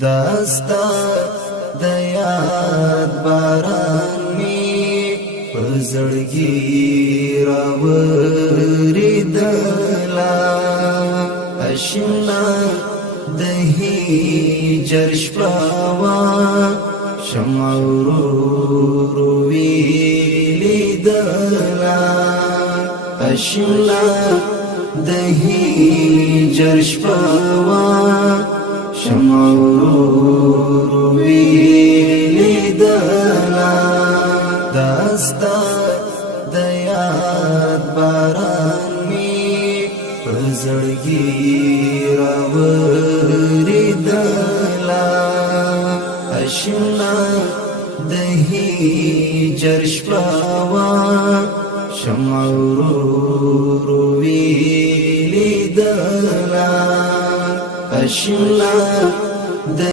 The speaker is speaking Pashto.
داستا د یاد باران می پزړګي راوریدلا اشنا د هجر شپوا شمع ورو ویلیدلا اشنا د هجر شپوا شمع ورو ویلیدلا داستا د یاد باران می پزړګي راوریدلا اشنا د هجر شپوا شمع ورو ویلیدلا اشنا